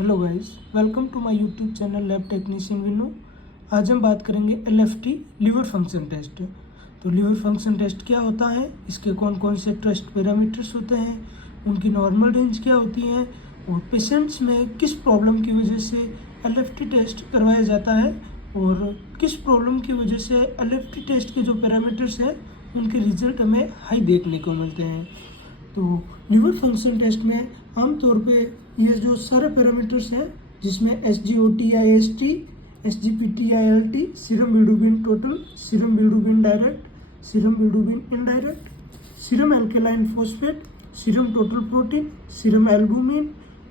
Hello guys, welcome to my YouTube channel lab technician Vino. आज हम बात करेंगे एलएफटी लीवर फंक्शन टेस्ट। तो लीवर फंक्शन टेस्ट क्या होता है, इसके कौन कौन से टेस्ट पैरामीटर्स होते हैं, उनकी नॉर्मल रेंज क्या होती है और पेशेंट्स में किस प्रॉब्लम की वजह से एलएफटी टेस्ट करवाया जाता है और किस प्रॉब्लम की वजह से एलएफटी टेस्ट के जो पैरामीटर्स हैं उनके रिजल्ट हमें हाई देखने को मिलते हैं। तो लीवर फंक्शन टेस्ट में आमतौर पे ये जो सारे पैरामीटर्स हैं जिसमें SGOT या AST, SGPT या ALT, serum bilirubin total, serum bilirubin direct, serum bilirubin indirect, serum alkaline phosphate, serum total protein, serum albumin,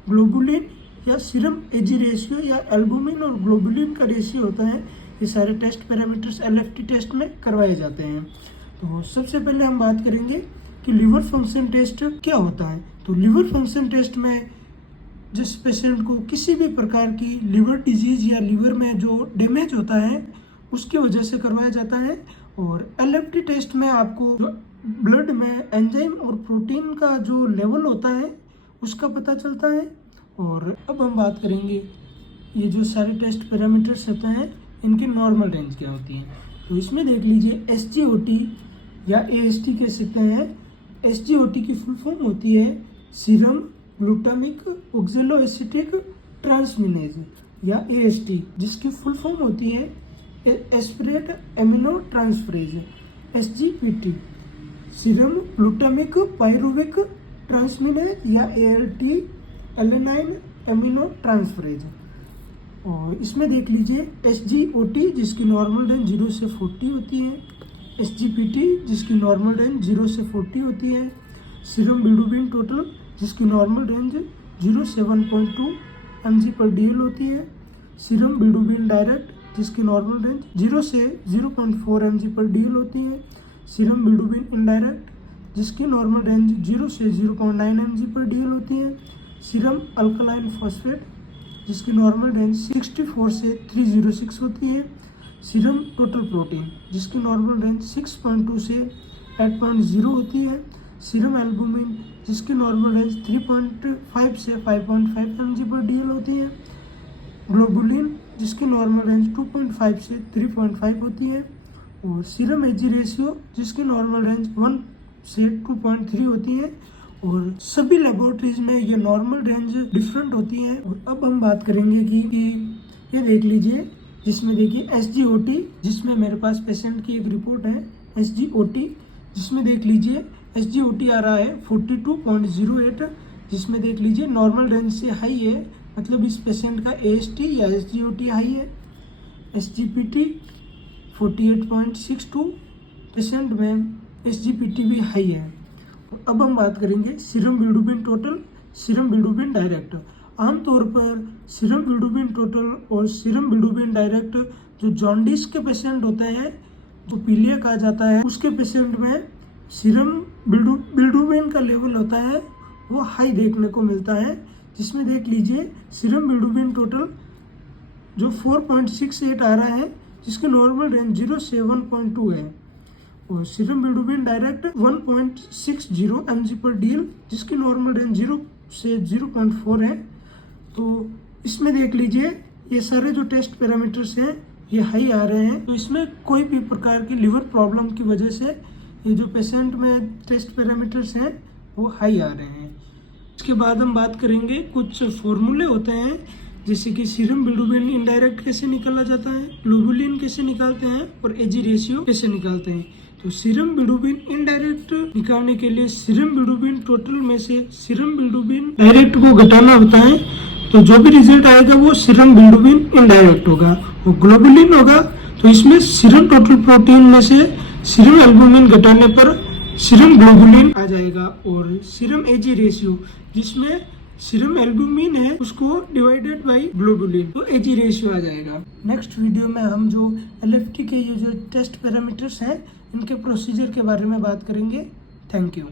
globulin या सीरम एजी रेशियो या एल्बुमिन और ग्लोबुलिन का रेशियो होता है। ये सारे टेस्ट पैरामीटर्स LFT टेस्ट में करवाए जाते हैं। तो सबसे पहले हम बात करेंगे कि लीवर फंक्शन टेस्ट क्या होता है। तो लीवर फंक्शन टेस्ट में जिस पेशेंट को किसी भी प्रकार की लीवर डिजीज या लीवर में जो डैमेज होता है उसकी वजह से करवाया जाता है। और LFT टेस्ट में आपको जो ब्लड में एंजाइम और प्रोटीन का जो लेवल होता है उसका पता चलता है। और अब हम बात करेंगे ये जो सारे टेस्ट पैरामीटर्स होते हैं इनकी नॉर्मल रेंज क्या होती है। तो इसमें देख लीजिए SGOT या AST कह सकते हैं। SGOT की फुल फॉर्म होती है सीरम ग्लूटामिक ऑक्सैलोएसिटिक ट्रांसमिनेज या AST, जिसकी फुल फॉर्म होती है aspirate amino transferase. SGPT serum glutamic pyruvic transaminase या ALT एलेनाइन एमिनो ट्रांसफरेज। और इसमें देख लीजिए SGOT जिसकी नॉर्मल रेंज 0 से 40 होती है, SGPT जिसकी नॉर्मल रेंज 0 से 40 होती है, सीरम बिलिरुबिन टोटल जिसकी नॉर्मल रेंज 0 से 1.2 mg/dl होती है, सीरम बिलिरुबिन डायरेक्ट जिसकी नॉर्मल रेंज 0 से 0.4 mg/dl होती है, सीरम बिलिरुबिन इनडायरेक्ट जिसकी नॉर्मल रेंज 0 से 0.9 mg/dl होती है, सीरम अल्कलाइन फॉस्फेट जिसकी नॉर्मल रेंज 64 से 306 होती है, सीरम टोटल प्रोटीन जिसकी नॉर्मल रेंज 6.2 से 8.0 होती है, सीरम एल्बुमिन जिसकी नॉर्मल रेंज 3.5 से 5.5 mg/dl होती है, ग्लोबुलिन जिसकी नॉर्मल रेंज 2.5 से 3.5 होती है और सीरम एजी रेशियो जिसकी नॉर्मल रेंज 1 से 2.3 होती है। और सभी लेबोरेटरीज में ये नॉर्मल रेंज डिफरेंट होती है। और अब हम बात करेंगे कि ये देख लीजिए जिसमें देखिए SGOT, जिसमें मेरे पास पेशेंट की एक रिपोर्ट है SGOT, जिसमें देख लीजिए SGOT आ रहा है 42.08, जिसमें देख लीजिए नॉर्मल रेंज से हाई है, मतलब इस पेशेंट का AST या SGOT हाई है। SGPT 48.62, पेशेंट में SGPT भी हाई है। अब हम बात करेंगे serum bilirubin total, serum bilirubin direct. आमतौर पर सीरम बिलिरुबिन टोटल और सीरम बिलिरुबिन डायरेक्ट जो जॉन्डिस के पेशेंट होते हैं, जो पीलिया कहा जाता है, उसके पेशेंट में सीरम बिलिरुबिन का लेवल होता है वो हाई देखने को मिलता है। जिसमें देख लीजिए सीरम बिलिरुबिन टोटल जो 4.68 आ रहा है जिसकी नॉर्मल रेंज 0 से 1.2 है और सीरम बिलिरुबिन डायरेक्ट 1.60 mg/dl जिसकी नॉर्मल रेंज 0 से 0.4 है। तो इसमें देख लीजिए ये सारे जो टेस्ट पैरामीटर्स हैं ये हाई आ रहे हैं। तो इसमें कोई भी प्रकार की लिवर प्रॉब्लम की वजह से ये जो पेशेंट में टेस्ट पैरामीटर्स हैं वो हाई आ रहे हैं। इसके बाद हम बात करेंगे कुछ फॉर्मूले होते हैं, जैसे कि सीरम बिलिरुबिन इनडायरेक्ट कैसे निकाला जाता है, ग्लोबुलिन कैसे निकालते हैं और एजी रेशियो कैसे निकालते हैं। तो सीरम बिलिरुबिन इनडायरेक्ट निकालने के लिए सीरम बिलिरुबिन टोटल में से सीरम बिलिरुबिन डायरेक्ट को घटाना होता है, तो जो भी रिजल्ट आएगा वो सीरम बिलिरुबिन इनडायरेक्ट होगा। वो ग्लोबुलिन होगा तो इसमें सीरम टोटल प्रोटीन में से सीरम एल्बुमिन घटाने पर सीरम ग्लोबुलिन आ जाएगा। और सीरम एजी रेशियो जिसमें सीरम एल्बुमिन है उसको डिवाइडेड बाय ग्लोबुलिन, तो एजी रेशियो आ जाएगा। नेक्स्ट वीडियो में हम जो LFT के ये जो टेस्ट पैरामीटर्स हैं इनके प्रोसीजर के बारे में बात करेंगे। Thank you.